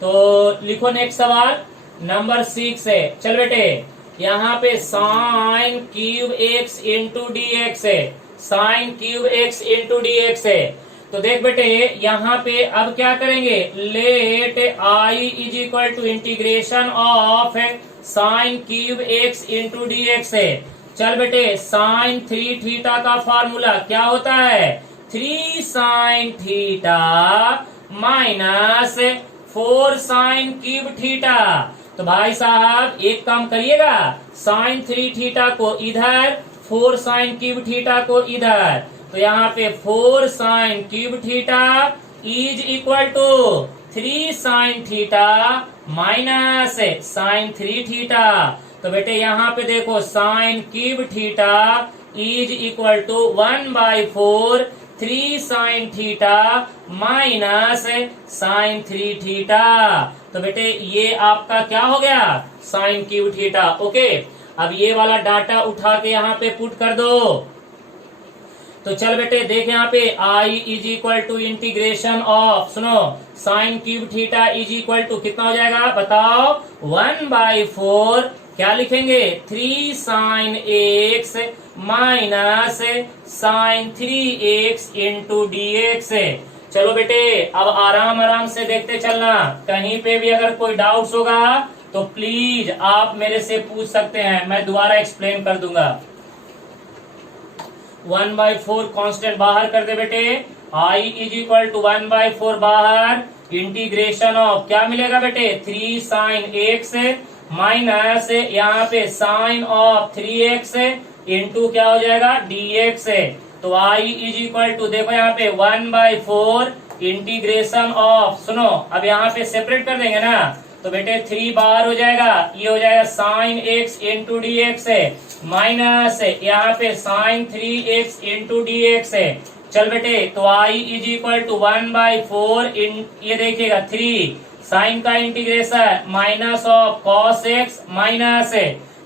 तो लिखो नेक्स्ट सवाल नंबर 6 है। चल बेटे यहाँ पे sine cube x into D x है, sine cube x into D x है। तो देख बेटे यहाँ पे अब क्या करेंगे let I is equal to integration of sine cube x into D x है। चल बेटे साइन 3 थीटा का फॉर्मूला क्या होता है 3 sine theta minus 4 sine cube theta. तो भाई साहब एक काम करिएगा साइन 3 थीटा को इधर 4 साइन क्यूब थीटा को इधर, तो यहाँ पे 4 sine cube theta is equal to 3 sine theta minus sine 3 theta. तो बेटे यहाँ पे देखो sine cube theta is equal to 1/4 3 sine theta minus sine 3 theta. तो बेटे ये आपका क्या हो गया साइन क्यूब थीटा। ओके अब ये वाला डाटा उठा के यहाँ पे पुट कर दो। तो चल बेटे देख यहाँ पे I is equal to integration of, सुनो sine cube theta is equal to कितना हो जाएगा बताओ 1/4 क्या लिखेंगे 3 sine x minus sine 3x into D x. चलो बेटे अब आराम आराम से देखते चलना, कहीं पे भी अगर कोई डाउट्स होगा तो प्लीज आप मेरे से पूछ सकते हैं, मैं दोबारा एक्सप्लेन कर दूंगा। 1/4 कांस्टेंट बाहर कर दे बेटे I इज इक्वल टू 1/4 बाहर इंटीग्रेशन ऑफ क्या मिलेगा बेटे 3 साइन x माइनस यहाँ पे साइन ऑफ 3x इंटू क्या हो जाएगा dx। तो I इज इक्वल टू देखो यहाँ पे 1/4 इंटीग्रेशन ऑफ, सुनो अब यहाँ पे सेपरेट कर देंगे ना तो बेटे 3 बाहर हो जाएगा, ये हो जाएगा sine x into D x minus यहाँ पे sign 3x into D x. चल बेटे, तो आई इज इक्वल टू 1/4 इन, ये देखिएगा 3 साइन का integration minus of cos x minus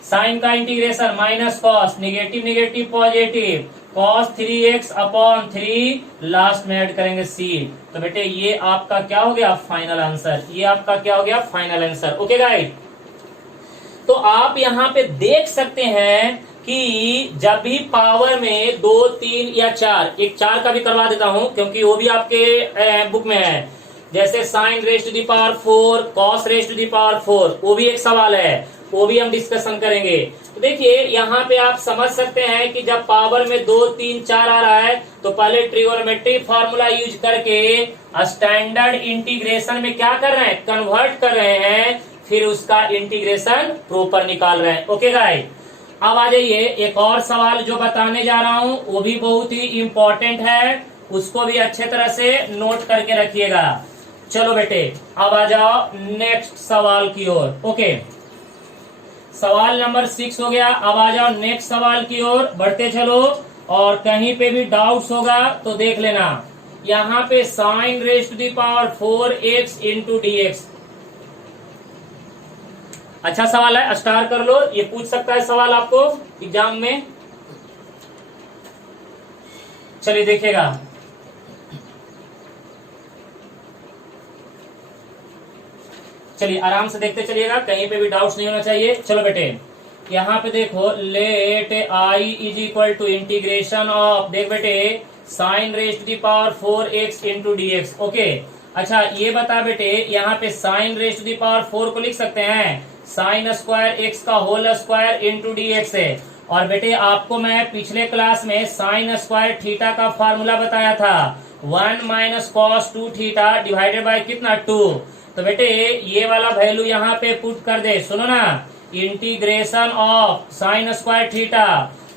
sine का integration minus cos, negative negative positive, cos 3x upon 3 last में ऐड करेंगे c। तो बेटे ये आपका क्या हो गया फाइनल आंसर, ये आपका क्या हो गया फाइनल आंसर। ओके गाइस, तो आप यहाँ पे देख सकते हैं कि जब भी पावर में 2, 3 या 4, एक 4 का भी करवा देता हूं क्योंकि वो भी आपके बुक में है, जैसे sine raise to the power 4, cos raise to the power 4, वो भी एक सवाल है, वो भी हम डिस्कशन करेंगे। तो देखिए यहाँ पे आप समझ सकते हैं कि जब पावर में 2, 3, 4 आ रहा है तो पहले ट्रिगोनोमेट्रिक फार्मूला यूज करके स्टैंडर्ड इंटीग्रेशन में क्या कर रहे हैं, कन्वर्ट कर रहे हैं, फिर उसका इंटीग्रेशन प्रॉपर निकाल रहे हैं। ओके गाइस, अब आ जाइए एक और सवाल जो बताने जा रहा हूं, वो भी बहुत ही इंपॉर्टेंट है, उसको भी अच्छे तरह से नोट करके रखिएगा। चलो बेटे अब आ जाओ नेक्स्ट सवाल की ओर। ओके, सवाल नंबर 6 हो गया। अब आ जाओ नेक्स्ट सवाल की ओर बढ़ते चलो, और कहीं पे भी डाउट्स होगा तो देख लेना। यहाँ पे sine raise to the power 4x into D x, अच्छा सवाल है, स्टार कर लो, ये पूछ सकता है सवाल आपको एग्जाम में। चलिए देखिएगा, चलिए आराम से देखते चलिएगा, कहीं पे भी डाउट्स नहीं होना चाहिए। चलो बेटे यहाँ पे देखो, let I is equal to integration of, देख बेटे sine raise to the power 4x into D x. Okay, अच्छा ये बता बेटे, यहाँ पे sine raise to the power 4 को लिख सकते हैं साइन स्क्वायर एक्स का whole square into D x है। और बेटे आपको मैं पिछले क्लास में साइन स्क्वायर थीटा का फार्मूला बताया था, 1 minus cos 2 theta divided bye कितना 2। तो बेटे ये वाला वैल्यू यहाँ पे पुट कर दे, सुनो ना, integration of sine square theta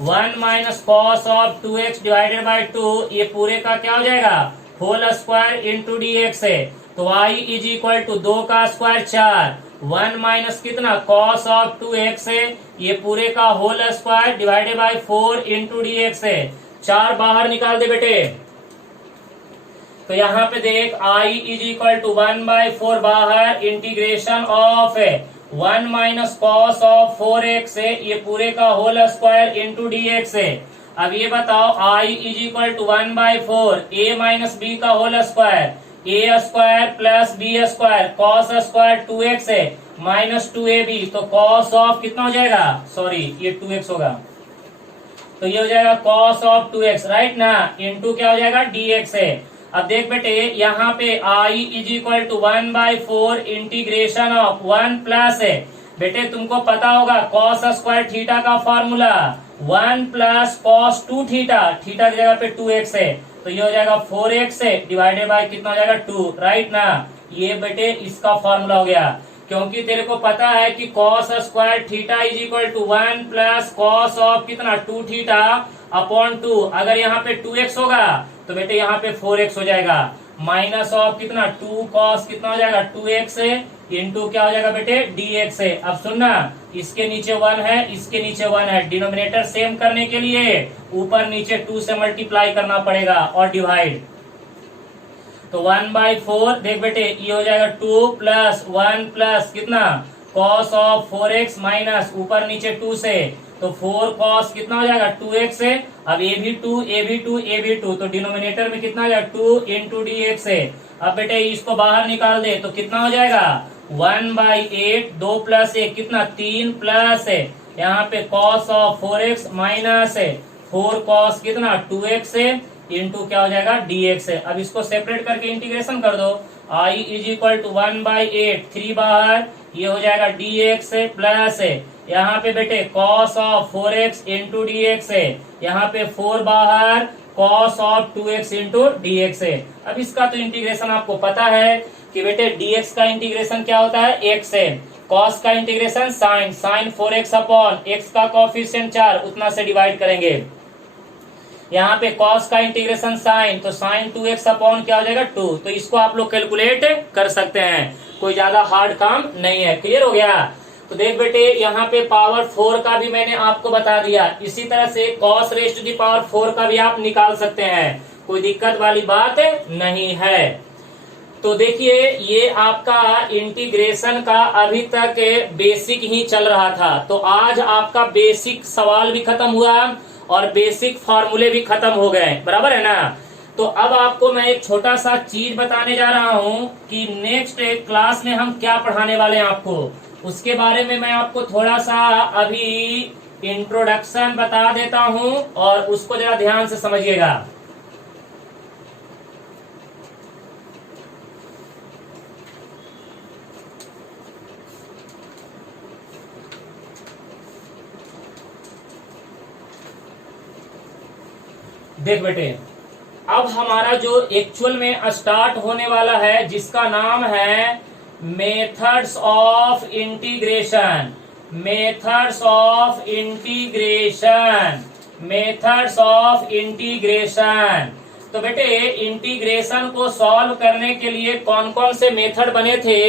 1 minus cos of 2x divided by 2, ये पूरे का क्या हो जाएगा whole square into D x है। तो y इज इक्वल टू 2 का स्क्वायर 4, 1 माइनस कितना कॉस ऑफ 2x है, ये पूरे का whole square divided by 4 into D x है। 4 बाहर निकाल दे बेटे, तो यहाँ पे देख i इज इक्वल टू 1/4 बाहर, integration of 1 minus cos of 4x है, ये पूरे का whole square into D x है। अब ये बताओ i is equal to 1/4 a minus b का whole square, a square plus b square, cos square 2x है माइनस 2ab, तो कॉस ऑफ कितना हो जाएगा, सॉरी ये 2x होगा, तो ये हो जाएगा कॉस ऑफ 2x, राइट ना, इंटू क्या हो जाएगा dx है। अब देख बेटे यहाँ पे i is equal to 1/4 integration of 1 plus है, बेटे तुमको पता होगा कॉस स्क्वायर थीटा का formula 1 plus cos 2 theta, theta की जगह पे 2x है, तो ये हो जाएगा 4x है डिवाइडेड बाय कितना हो जाएगा 2, राइट ना, ये बेटे इसका फॉर्मूला हो गया। क्योंकि तेरे को पता है कि cos square theta is equal to 1 plus cos of कितना 2 थीटा अपॉन 2, अगर यहाँ पे 2x होगा तो बेटे यहाँ पे 4x हो जाएगा, माइनस ऑफ कितना 2 कॉस कितना हो जाएगा 2x है, इंटू क्या हो जाएगा बेटे dx है। अब सुनना, इसके नीचे 1 है, इसके नीचे 1 है, डिनोमिनेटर सेम करने के लिए ऊपर नीचे 2 से मल्टीप्लाई करना पड़ेगा और डिवाइड, तो 1/4 देख बेटे ये हो जाएगा 2 प्लस 1 प्लस कितना कॉस ऑफ 4x माइनस ऊपर नीचे 2 से, तो 4 कॉस कितना हो जाएगा 2x है। अब ए भी 2 ए भी 2 ए भी 2, तो डिनोमिनेटर में कितना हो जाएगा 2 इंटू डी एक्स है। अब बेटे इसको बाहर निकाल दे तो कितना हो जाएगा 1/8, 2 प्लस 1 कितना 3 प्लस है, यहाँ पे कॉस ऑफ 4x माइनस है 4 कॉस कितना 2x है, इंटू क्या हो जाएगा dx है। अब इसको सेपरेट करके इंटीग्रेशन कर दो, i इज इक्वल टू 1/8, 3 बाहर, ये हो जाएगा dx है प्लस है, यहाँ पे बेटे cos of 4x into dx है, यहाँ पे 4 बाहर cos of 2x into dx है। अब इसका तो इंटीग्रेशन आपको पता है कि बेटे dx का इंटीग्रेशन क्या होता है x है, cos का integration sine 4x upon x का कोफिशिएंट 4 उतना से डिवाइड करेंगे। यहाँ पे cos का इंटीग्रेशन साइन, तो साइन 2x अपॉन क्या हो जाएगा 2, तो इसको आप लोग कैलकुलेट कर सकते हैं, कोई ज्यादा हार्ड काम नहीं है। क्लियर हो गया? तो देख बेटे यहाँ पे पावर 4 का भी मैंने आपको बता दिया, इसी तरह से cos raise to the power 4 का भी आप निकाल सकते हैं। कोई दिक्कत वाली बात नहीं है। तो देखिए ये आपका इंटीग्रेशन का अभी तक बेसिक ही चल रहा था, तो आज आपका बेसिक सवाल भी खत्म हुआ और बेसिक फॉर्मूले भी खत्म हो गए, बराबर है ना। तो अब आपको मैं एक छोटा सा चीज बताने जा रहा हूं कि नेक्स्ट क्लास में हम क्या पढ़ाने वाले हैं आपको, उसके बारे में मैं आपको थोड़ा सा अभी इंट्रोडक्शन बता देता हूं और उसको जरा ध्यान से समझिएगा। देख बेटे, अब हमारा जो एक्चुअल में स्टार्ट होने वाला है जिसका नाम है methods of integration, methods of integration, methods of integration. तो बेटे इंटीग्रेशन को सॉल्व करने के लिए कौन कौन से मेथड बने थे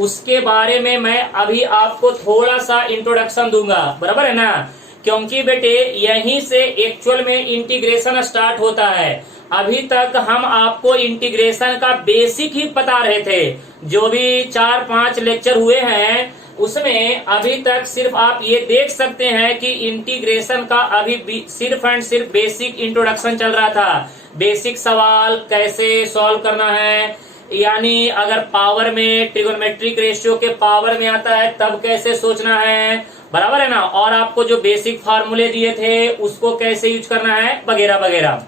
उसके बारे में मैं अभी आपको थोड़ा सा इंट्रोडक्शन दूंगा, बराबर है ना। क्योंकि बेटे यहीं से एक्चुअल में इंटीग्रेशन स्टार्ट होता है। अभी तक हम आपको इंटीग्रेशन का बेसिक ही बता रहे थे, जो भी 4-5 लेक्चर हुए हैं उसमें अभी तक सिर्फ आप ये देख सकते हैं कि इंटीग्रेशन का अभी सिर्फ एंड सिर्फ बेसिक इंट्रोडक्शन चल रहा था। बेसिक सवाल कैसे सॉल्व करना है, यानी अगर पावर में ट्रिगोनोमेट्रिक रेशियो के पावर में आता है तब कैसे सोचना है, बराबर है ना। और आपको जो बेसिक फार्मूले दिए थे उसको कैसे यूज करना है वगैरह वगैरह।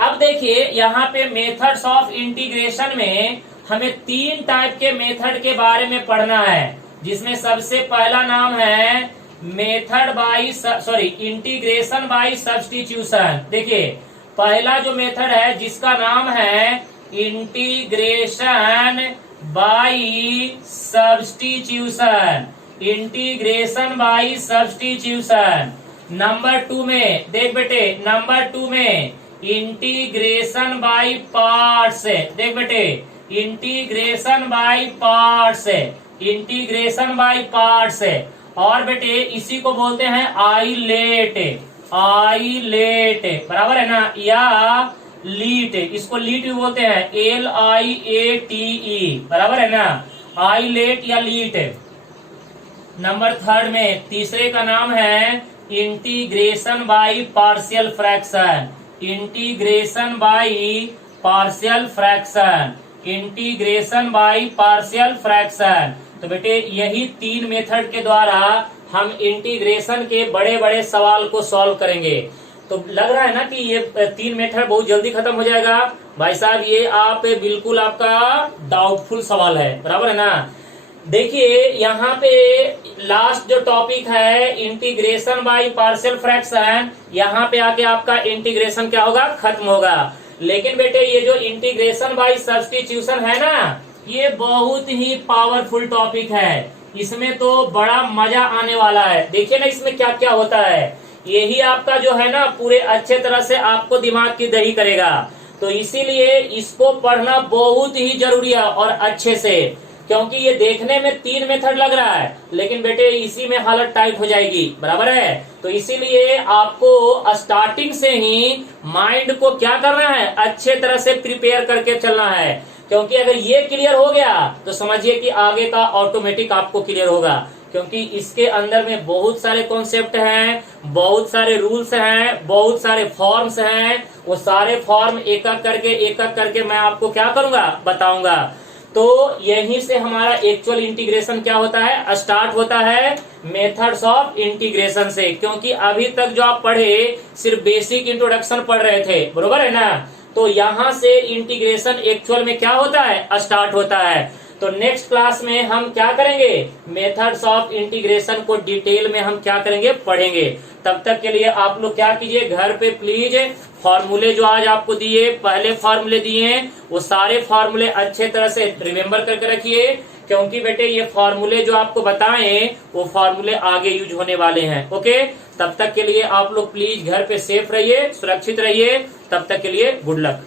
अब देखिए यहाँ पे मेथड्स ऑफ इंटीग्रेशन में हमें 3 टाइप के मेथड के बारे में पढ़ना है, जिसमें सबसे पहला नाम है method by integration by substitution. देखिए पहला जो मेथड है जिसका नाम है integration by substitution, integration by substitution. Number 2 में देख बेटे, नंबर 2 में इंटीग्रेशन बाई पार्ट्स। देख बेटे integration by parts, integration by parts. और बेटे इसी को बोलते हैं आइलेट, आइलेट, बराबर है ना, या लीट, इसको लीट भी बोलते हैं, LIATE, बराबर है ना, आइलेट या लीट। नंबर 3 में तीसरे का नाम है integration by partial fraction, integration by partial fraction, integration by partial fraction. तो बेटे यही 3 मेथड के द्वारा हम इंटीग्रेशन के बड़े बड़े सवाल को सॉल्व करेंगे। तो लग रहा है ना कि ये 3 मेथड बहुत जल्दी खत्म हो जाएगा। भाई साहब ये आप बिल्कुल आपका डाउटफुल सवाल है, बराबर है ना। देखिए यहाँ पे लास्ट जो टॉपिक है इंटीग्रेशन बाई पार्शियल फ्रैक्शन, यहाँ पे आके आपका इंटीग्रेशन क्या होगा, खत्म होगा। लेकिन बेटे ये जो इंटीग्रेशन बाई सब्स्टिट्यूशन है ना, ये बहुत ही पावरफुल टॉपिक है, इसमें तो बड़ा मजा आने वाला है। देखिए ना इसमें क्या क्या होता है, यही आपका जो है ना पूरे अच्छे तरह से आपको दिमाग की दही करेगा। तो इसीलिए इसको पढ़ना बहुत ही जरूरी है और अच्छे से, क्योंकि ये देखने में 3 मेथड लग रहा है लेकिन बेटे इसी में हालत टाइट हो जाएगी, बराबर है। तो इसीलिए आपको स्टार्टिंग से ही माइंड को क्या करना है, अच्छे तरह से प्रिपेयर करके चलना है। क्योंकि अगर ये क्लियर हो गया तो समझिए कि आगे का ऑटोमेटिक आपको क्लियर होगा, क्योंकि इसके अंदर में बहुत सारे कॉन्सेप्ट हैं, बहुत सारे रूल्स हैं, बहुत सारे फॉर्म्स हैं। वो सारे फॉर्म एक एक करके मैं आपको क्या करूंगा, बताऊंगा। तो यहीं से हमारा एक्चुअल इंटीग्रेशन क्या होता है, स्टार्ट होता है मेथड्स ऑफ इंटीग्रेशन से। क्योंकि अभी तक जो आप पढ़े सिर्फ बेसिक इंट्रोडक्शन पढ़ रहे थे, बरोबर है ना। तो यहाँ से इंटीग्रेशन एक्चुअल में क्या होता है, स्टार्ट होता है। तो नेक्स्ट क्लास में हम क्या करेंगे, मेथड्स ऑफ इंटीग्रेशन को डिटेल में हम क्या करेंगे, पढ़ेंगे। तब तक के लिए आप लोग क्या कीजिए, घर पे प्लीज फॉर्मूले जो आज आपको दिए, पहले फॉर्मूले दिए हैं, वो सारे फॉर्मूले अच्छे तरह से रिमेम्बर करके रखिए। क्योंकि बेटे ये फॉर्मूले जो आपको बताएं वो फॉर्मूले आगे यूज होने वाले हैं। ओके, तब तक के लिए आप लोग प्लीज घर पे सेफ रहिए, सुरक्षित रहिए। तब तक के लिए गुड लक।